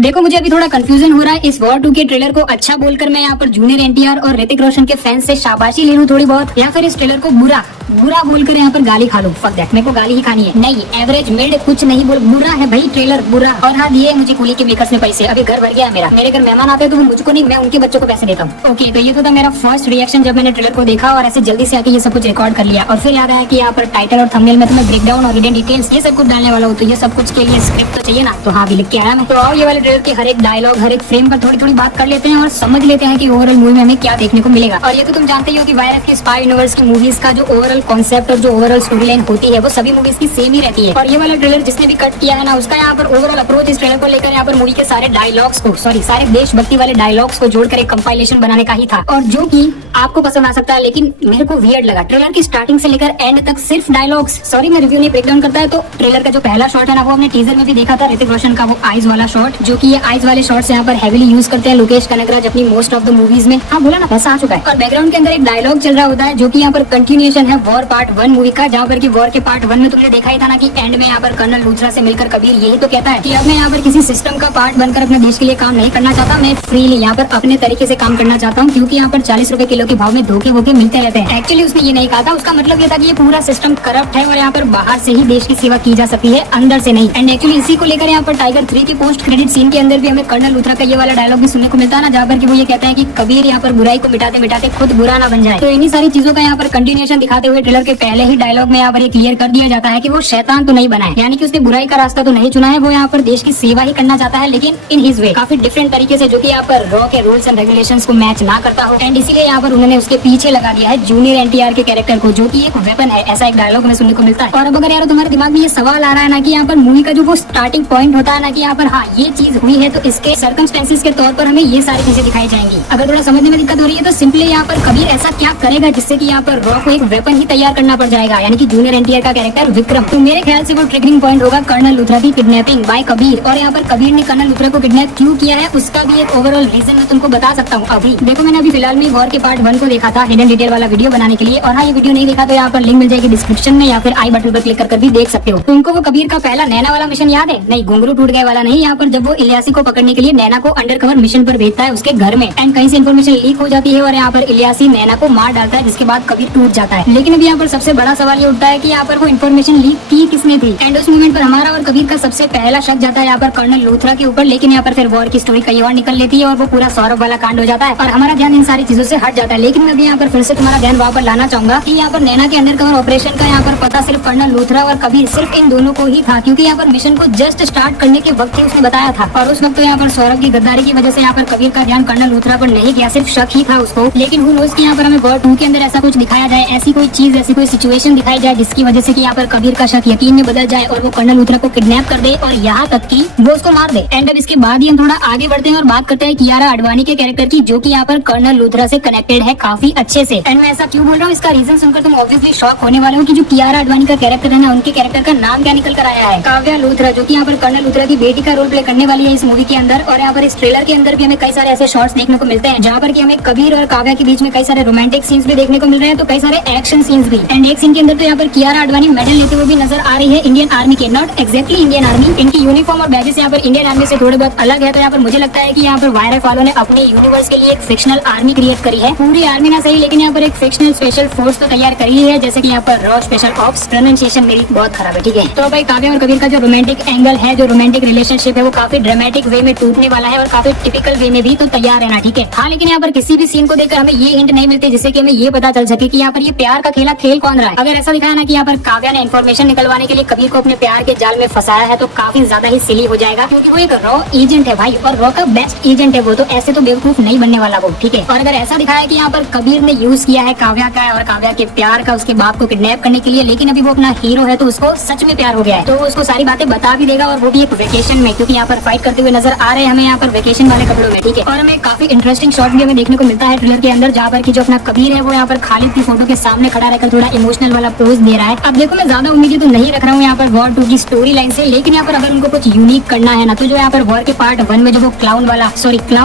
देखो मुझे अभी थोड़ा कंफ्यूजन हो रहा है इस वॉर 2 के ट्रेलर को अच्छा बोलकर मैं यहाँ पर जूनियर एनटीआर और ऋतिक रोशन के फैंस से शाबाशी ले लूं थोड़ी बहुत, या फिर इस ट्रेलर को बुरा बोलकर यहाँ पर गाली खा लूं। फक दैट, मेरे को गाली ही खानी है। नहीं, एवरेज मिड कुछ नहीं बोल, बुरा है भाई ट्रेलर, बुरा। और हाँ, दिए मुझे कूली के मेकर्स ने पैसे, अभी घर भर गया है मेरा। मेरे घर मेहमान आते हैं तो वो मुझको नहीं, मैं उनके बच्चों को पैसे देता हूँ। ओके, तो ये तो था मेरा फर्स्ट रिएक्शन जब मैंने ट्रेलर को देखा और ऐसे जल्दी से आके ये सब कुछ रिकॉर्ड कर लिया। और फिर याद आया कि यहाँ पर टाइटल और थंबनेल में तुम्हें ब्रेक डाउन और हिडन डिटेल्स ये सब कुछ डालने वाला हूँ, तो ये सब कुछ के लिए स्क्रिप्ट तो चाहिए ना, तो हाँ भी लिख के आया मैं। तो आओ ये वाले ट्रेलर के हर एक डायलॉग, हर एक फ्रेम पर थोड़ी थोड़ी बात कर लेते हैं और समझ लेते हैं कि ओवरऑल मूवी में हमें क्या देखने को मिलेगा। और ये तो तुम जानते ही हो कि वायरस की स्पाई यूनिवर्स की मूवीज का जो ओवरऑल कॉन्सेप्ट और जो ओवरऑल स्टोरी लाइन होती है वो सभी मूवीज की सेम ही रहती है। और ये वाला ट्रेलर जिसने भी कट किया है ना, उसका यहाँ पर ओवरऑल अप्रोच इस ट्रेलर को लेकर यहाँ पर मूवी के सारे डायलॉग्स को, सारे देशभक्ति वाले डायलॉग्स को जोड़कर एक कंपाइलेशन बनाने का ही था, और जो कि आपको पसंद आ सकता है, लेकिन मेरे को वियर्ड लगा। ट्रेलर की स्टार्टिंग से लेकर एंड तक सिर्फ डायलॉग्स। सॉरी, मैं रिव्यू नहीं ब्रेक डाउन करता है। तो ट्रेलर का जो पहला शॉट है ना, वो हमने टीजर में भी देखा था, ऋतिक रोशन का वो आईज वाला शॉट, जो कि ये आईज वाले शॉट्स यहाँ पर हेवीली यूज करते हैं लोकेश कनगराज अपनी मोस्ट ऑफ द मूवीज में। हाँ बोला ना, पैसा आ चुका है। और बैकग्राउंड के अंदर एक डायलॉग चल रहा होता है जो कि यहाँ पर कंटिन्यूएशन है वॉर पार्ट 1 मूवी का, जहाँ पर की वॉर के पार्ट 1 में तुमने देखा ही था ना कि एंड में यहाँ पर कर्नल लूथरा से मिलकर कबीर यही तो कहता है कि अब मैं यहाँ पर किसी सिस्टम का पार्ट बनकर अपने देश के लिए काम नहीं करना चाहता, मैं फ्रीली यहाँ पर अपने तरीके से काम करना चाहता हूँ, क्योंकि यहाँ पर 40 रुपए किलो के भाव में धोखे वोखे मिलते रहते हैं। एक्चुअली उसने ये नहीं कहा था, उसका मतलब ये था कि ये पूरा सिस्टम करप्ट है और यहाँ पर बाहर से ही देश की सेवा की जा सकती है, अंदर से नहीं। एंड एक्चुअली इसी को लेकर यहाँ पर टाइगर 3 की पोस्ट क्रेडिट सीन के अंदर भी हमें कर्नल लूथरा का ये वाला डायलॉग भी सुनने को मिलता है ना, जहाँ पर वो ये कहते हैं कि कबीर यहाँ पर बुराई को मिटाते मिटाते खुद बुरा ना बन जाए। तो इन्हीं सारी चीजों का यहाँ पर कंटिन्यूएशन दिखाते हुए ट्रेलर के पहले ही डायलॉग में यहाँ पर ये क्लियर कर दिया जाता है कि वो शैतान तो नहीं बना है, यानी कि उसने बुराई का रास्ता तो नहीं चुना है, वो यहाँ पर देश की सेवा ही करना चाहता है, लेकिन इन हिज वे, काफी डिफरेंट तरीके से, जो कि यहाँ पर रॉ के रूल्स एंड रेगुलेशंस को मैच ना करता हो। एंड इसीलिए यहाँ पर उन्होंने उसके पीछे लगा दिया है जूनियर एनटीआर के कैरेक्टर को, जो कि एक वेपन है, ऐसा एक डायलॉग में सुनने को मिलता है। और अब अगर यार तुम्हारे दिमाग में ये सवाल आ रहा है ना कि यहाँ पर मूवी का जो वो स्टार्टिंग पॉइंट होता है ना कि यहाँ पर हाँ ये चीज हुई है, तो इसके सर्कमस्टेंसेस के तौर पर हमें ये सारी चीजें दिखाई जाएंगी। अगर थोड़ा समझने में दिक्कत हो रही है तो सिंपली यहाँ पर कबीर ऐसा क्या करेगा जिससे कि यहाँ पर रॉ को एक वेपन ही तैयार करना पड़ जाएगा, यानी कि जूनियर एनटीआर का कैरेक्टर विक्रम। तो मेरे ख्याल से वो ट्रिगरिंग पॉइंट होगा कर्नल लूथरा की किडनैपिंग बाय कबीर। और यहाँ पर कबीर ने कर्नल लूथरा को किडनैप क्यों किया है उसका भी एक ओवरऑल रीजन मैं तुमको बता सकता हूँ। अभी देखो, मैंने अभी फिलहाल में वॉर के पार्ट 1 को देखा था हिडन डिटेल वाला वीडियो बनाने के लिए, और हाँ ये वीडियो नहीं देखा तो यहाँ पर लिंक मिल जाएगी डिस्क्रिप्शन में, या फिर आई बटन पर क्लिक कर भी देख सकते हो। तुमको वो कबीर का पहला नैना वाला मिशन याद है? नहीं, घुंघरू टूट गए वाला नहीं, यहाँ पर जब वो इलियासी को पकड़ने के लिए नैना को अंडर कवर मिशन पर भेजता है उसके घर में, एंड कहीं से इन्फॉर्मेशन लीक हो जाती है और यहाँ पर इलियासी नैना को मार डालता है, जिसके बाद कबीर टूट जाता है। लेकिन अभी यहाँ पर सबसे बड़ा सवाल ये उठता है कि यहाँ पर वो इन्फॉर्मेशन लीक की किसने थी, एंड उस मोमेंट पर हमारा और कबीर का सबसे पहला शक जाता है यहाँ पर कर्नल लूथरा के ऊपर। लेकिन यहाँ पर फिर वॉर की स्टोरी कहीं और निकल लेती है और वो पूरा सौरभ वाला कांड हो जाता है और हमारा ध्यान इन सारी चीजों से हट जाता है। लेकिन मैं भी यहाँ पर फिर से तुम्हारा ध्यान वहाँ पर लाना चाहूंगा कि यहाँ पर नैना के अंडर कवर ऑपरेशन का यहाँ पर पता सिर्फ कर्नल लूथरा और कबीर, सिर्फ इन दोनों को ही था, क्योंकि यहाँ पर मिशन को जस्ट स्टार्ट करने के वक्त ही उसने बताया था। और उस वक्त तो यहाँ पर सौरभ की गद्दारी की वजह से यहाँ पर कबीर का ध्यान कर्नल लूथरा पर नहीं गया, सिर्फ शक ही था उसको। लेकिन हु नोज़ कि यहाँ पर हमें वॉर 2 के अंदर ऐसा कुछ दिखाया जाए, ऐसी कोई चीज, ऐसी कोई सिचुएशन दिखाई जाए जिसकी वजह से कि यहाँ पर कबीर का शक यकीन में बदल जाए और वो कर्नल लूथरा को किडनैप कर दे और यहाँ तक कि वो उसको मार दे। एंड अब इसके बाद ही हम थोड़ा आगे बढ़ते हैं और बात करते हैं कियारा आडवाणी के कैरेक्टर की, जो कि यहाँ पर कर्नल लूथरा से कनेक्टेड है काफी अच्छे से। एंड मैं ऐसा क्यों बोल रहा हूँ, इसका रीजन सुनकर तुम ऑब्वियसली शॉक होने वाले हो कि जो कियारा आडवाणी का कैरेक्टर है ना, उनके कैरेक्टर का नाम क्या निकल कर आया है, काव्या लूथरा, जो कि यहाँ पर कर्नल लूथरा की बेटी का रोल प्ले करने वाली है इस मूवी के अंदर। और यहाँ पर इस ट्रेलर के अंदर भी हमें कई सारे ऐसे शॉट्स देखने को मिलते हैं जहाँ पर कि हमें कबीर और काव्या के बीच में कई सारे रोमांटिक सीन्स भी देखने को मिल रहे हैं, तो कई सारे एक्शन सीन्स भी। एंड एक सीन के अंदर तो यहाँ पर कियारा आडवाणी मेडल लेते हुए भी नजर आ रही है इंडियन आर्मी के, नॉट एक्जैक्टली इंडियन आर्मी, इनकी यूनिफॉर्म और बैजेस यहाँ पर इंडियन आर्मी से थोड़े बहुत अलग है। तो यहाँ पर मुझे लगता है कि यहाँ पर वायरस वालों ने अपने यूनिवर्स के लिए एक फिक्शनल आर्मी क्रिएट करी है, पूरी आर्मी ना सही लेकिन यहाँ पर एक फिक्शनल स्पेशल फोर्स तो तैयार करी है, जैसे कि यहाँ पर रॉ स्पेशल ऑप्स। प्रोनाउंसिएशन मेरी बहुत खराब है, ठीक है। तो भाई काव्या और कबीर का जो रोमांटिक एंगल है, जो रोमांटिक रिलेशनशिप है, वो काफी ड्रामेटिक वे में टूटने वाला है और काफी टिपिकल वे में भी, तो तैयार रहना, ठीक है। हाँ, लेकिन यहाँ पर किसी भी सीन को देखकर हमें ये हिंट नहीं मिलते जिससे कि हमें ये पता चल सके कि यहाँ पर ये प्यार का खेला खेल कौन रहा है। अगर ऐसा दिखाया ना कि यहाँ पर काव्या ने इन्फॉर्मेशन निकलवाने के लिए कबीर को अपने प्यार के जाल में फंसाया है, तो काफी ज्यादा ही सिली हो जाएगा, क्योंकि वो एक रॉ एजेंट है भाई, और रॉ का बेस्ट एजेंट है वो, तो ऐसे तो बेवकूफ नहीं बनने वाला वो, ठीक है। और अगर ऐसा दिखाया कि यहाँ पर कबीर ने यूज किया है काव्या का और काव्या के प्यार का उसके बाप को किडनैप करने के लिए, लेकिन अभी वो अपना हीरो है तो उसको सच में प्यार हो गया है, तो उसको सारी बातें बता भी देगा, और वो भी एक वेकेशन में, क्योंकि यहाँ पर फाइट करते हुए नजर आ रहे हैं हमें यहाँ पर वेकेशन वाले कपड़ों में, ठीक है। और हमें काफी इंटरेस्टिंग शॉट भी हमें देखने को मिलता है ट्रेलर के अंदर, जहाँ पर की जो अपना कबीर है वो यहाँ पर खालिद की फोटो के सामने खड़ा रहकर थोड़ा इमोशनल वाला पोज दे रहा है। अब देखो मैं ज्यादा उम्मीदें तो नहीं रख रहा हूँ यहाँ पर वॉर 2 की स्टोरी लाइन से, लेकिन यहाँ पर अगर उनको कुछ यूनिक करना है ना, तो जो यहाँ पर वॉर के पार्ट 1 में जो वो क्लाउन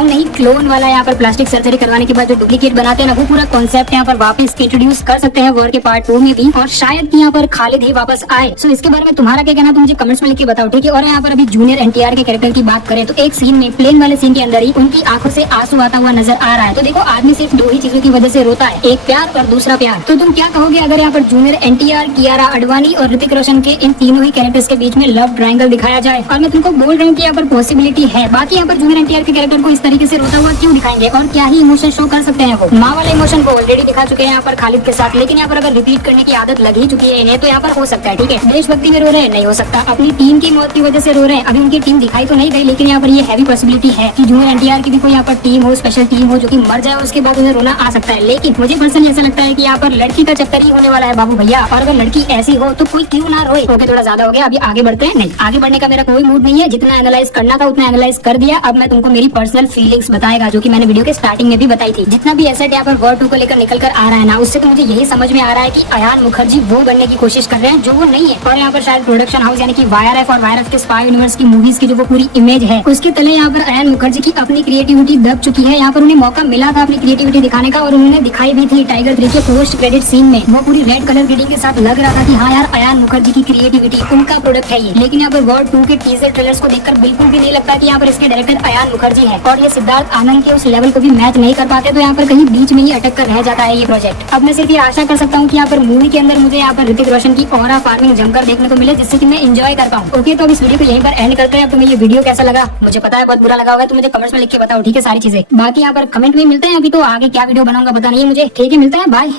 नहीं क्लोन वाला यहाँ पर प्लास्टिक सर्जरी करवाने के बाद जो डुप्लीकेट बनाते हैं ना, वो पूरा कॉन्सेप्ट यहाँ पर वापस इंट्रोड्यूस कर सकते हैं वॉर के पार्ट 2 में भी, और शायद यहाँ पर खालिद ही वापस आए। सो इसके बारे में तुम्हारा क्या कहना, तुम मुझे कमेंट्स में लिख के बताओ, ठीक है। और यहाँ पर अभी जूनियर एनटीआर के कैरेक्टर की बात करें तो एक सीन में, प्लेन वाले सीन के अंदर ही उनकी आंखों से आंसू आता हुआ नजर आ रहा है। तो देखो आदमी सिर्फ 2 ही चीजों की वजह से रोता है, एक प्यार और दूसरा प्यार। तो तुम क्या कहोगे अगर यहाँ पर जूनियर एनटीआर, कियारा आडवाणी और ऋतिक रोशन के इन तीनों ही कैरेक्टर्स के बीच में लव ट्रायंगल दिखाया जाए? और मैं तुमको बोल रहा हूँ कि यहाँ पर पॉसिबिलिटी है। बाकी यहाँ पर जूनियर एनटीआर के कैरेक्टर को इस तरीके से रोता हुआ क्यों दिखाएंगे, और क्या ही इमोशन शो कर सकते हैं वो? माँ वाले इमोशन को ऑलरेडी दिखा चुके हैं यहाँ पर खालिद के साथ, लेकिन यहाँ पर अगर रिपीट करने की आदत लग ही चुकी है इन्हें, तो यहाँ पर हो सकता है, ठीक है। देशभक्ति में रो रहे हैं, नहीं हो सकता। अपनी टीम की मौत की वजह से रो रहे हैं, अभी उनकी टीम दिखाई तो नहीं गई, लेकिन यहाँ पर ये हैवी पॉसिबिलिटी है कि जूनियर एनटीआर की भी कोई यहाँ पर टीम हो, स्पेशल टीम हो जो कि मर जाए, उसके बाद उन्हें रोना आ सकता है। लेकिन मुझे पर्सनली ऐसा लगता है कि यहाँ पर लड़की का चक्कर ही होने वाला है बाबू भैया, और अगर लड़की ऐसी हो तो कोई क्यों ना रोए। ओके थोड़ा ज्यादा हो गया, अभी आगे बढ़ते हैं। नहीं, आगे बढ़ने का मेरा कोई मूड नहीं है, जितना एनालाइज करना था उतना एनालाइज कर दिया। अब मैं तुमको मेरी पर्सनल फीलिंग्स बताएगा, जो कि मैंने वीडियो के स्टार्टिंग में भी बताई थी। जितना भी एसेट यहाँ पर वॉर 2 को लेकर निकल कर आ रहा है ना, उससे तो मुझे यही समझ में आ रहा है कि अयान मुखर्जी वो बनने की कोशिश कर रहे हैं जो वो नहीं है। और यहाँ पर शायद प्रोडक्शन हाउस यानी कि वाईआरएफ और वाईआरएफ के स्पाई यूनिवर्स की मूवीज की जो वो पूरी इमेज है, उसके तले यहाँ पर अयान मुखर्जी की अपनी क्रिएटिविटी दब चुकी है। यहाँ पर उन्हें मौका मिला था अपनी क्रिएटिविटी दिखाने का, और उन्होंने दिखाई भी थी। टाइगर 3 के पोस्ट क्रेडिट सीन में वो पूरी रेड कलर ग्रीडिंग के साथ लग रहा था कि हाँ यार अयान मुखर्जी की क्रिएटिविटी, उनका प्रोडक्ट है ये। लेकिन यहाँ पर वॉर 2 के टीजर ट्रेलर्स को देखकर बिल्कुल भी नहीं लगता कि यहाँ पर इसके डायरेक्टर अयान मुखर्जी है, और ये सिद्धार्थ आनंद के उस लेवल को भी मैच नहीं कर पाते। तो यहाँ पर कहीं बीच में ही अटक कर रह जाता है ये प्रोजेक्ट। अब मैं सिर्फ ये आशा कर सकता हूँ कि यहाँ पर मूवी के अंदर मुझे यहाँ पर ऋतिक रोशन की ऑरा फार्मिंग जमकर देखने को मिले, जिससे कि मैं एंजॉय कर पाऊँ। ओके, तो अब इस वीडियो को यहीं पर एंड करते हैं। तुम्हें ये वीडियो कैसा लगा मुझे पता है बहुत बुरा लगा होगा, तो मुझे कमेंट्स में लिख के बताओ, ठीक है, सारी चीजें। बाकी यहाँ पर कमेंट में मिलते हैं, अभी तो आगे क्या वीडियो बनाऊंगा पता नहीं है मुझे, ठीक है, मिलते हैं, बाय।